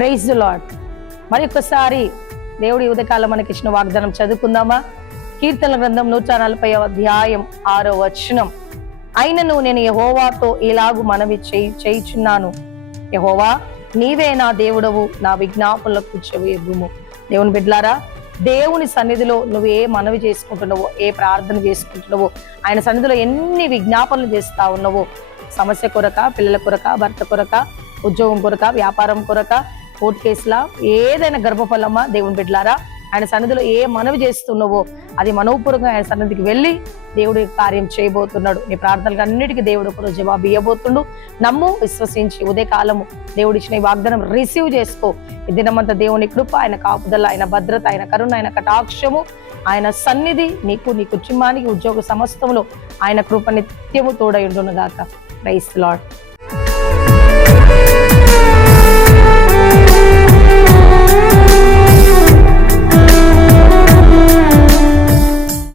Praise the lord. మరి ఒక్కసారి దేవుడి ఉదయకాలం మనకి ఇచ్చిన వాగ్దానం చదువుకుందామా? కీర్తన గ్రంథం 140వ అధ్యాయం 6వ వచనం. అయినను నేను యెహోవాతో ఇలాగు మనవి చేయుచున్నాను, యెహోవా నీవే నా దేవుడవు, నా విజ్ఞాపనలకు చెవియొగ్గుము. దేవుని బిడ్డలారా, దేవుని సన్నిధిలో నువ్వు ఏ మనవి చేసుకుంటున్నావో, ఏ ప్రార్థన చేసుకుంటున్నావో, ఆయన సన్నిధిలో ఎన్ని విజ్ఞాపనలు చేస్తా ఉన్నావో, సమస్య కొరక, పిల్లల కొరక, భర్త కొరక, ఉద్యోగం కొరక, వ్యాపారం కొరక, కోర్టు కేసులా, ఏదైనా గర్భఫలమా, దేవుని బిడ్డలారా, ఆయన సన్నిధిలో ఏ మనవి చేస్తున్నావో అది మనోపూర్వకంగా ఆయన సన్నిధికి వెళ్ళి దేవుడి కార్యం చేయబోతున్నాడు. నీ ప్రార్థనలకు అన్నిటికీ దేవుడు ఒకరోజు జవాబు ఇవ్వబోతుండు. నమ్ము, విశ్వసించి ఉదయకాలము దేవుడు ఇచ్చిన ఈ వాగ్దానం రిసీవ్ చేసుకో. ఈ దినమంతా దేవుని కృప, ఆయన కాపుదల, ఆయన భద్రత, ఆయన కరుణ, ఆయన కటాక్షము, ఆయన సన్నిధి నీకు, నీ కుటుంబానికి, ఉద్యోగ సమస్తములో ఆయన కృప నిత్యము తోడై ఉండును గాక. Praise the lord.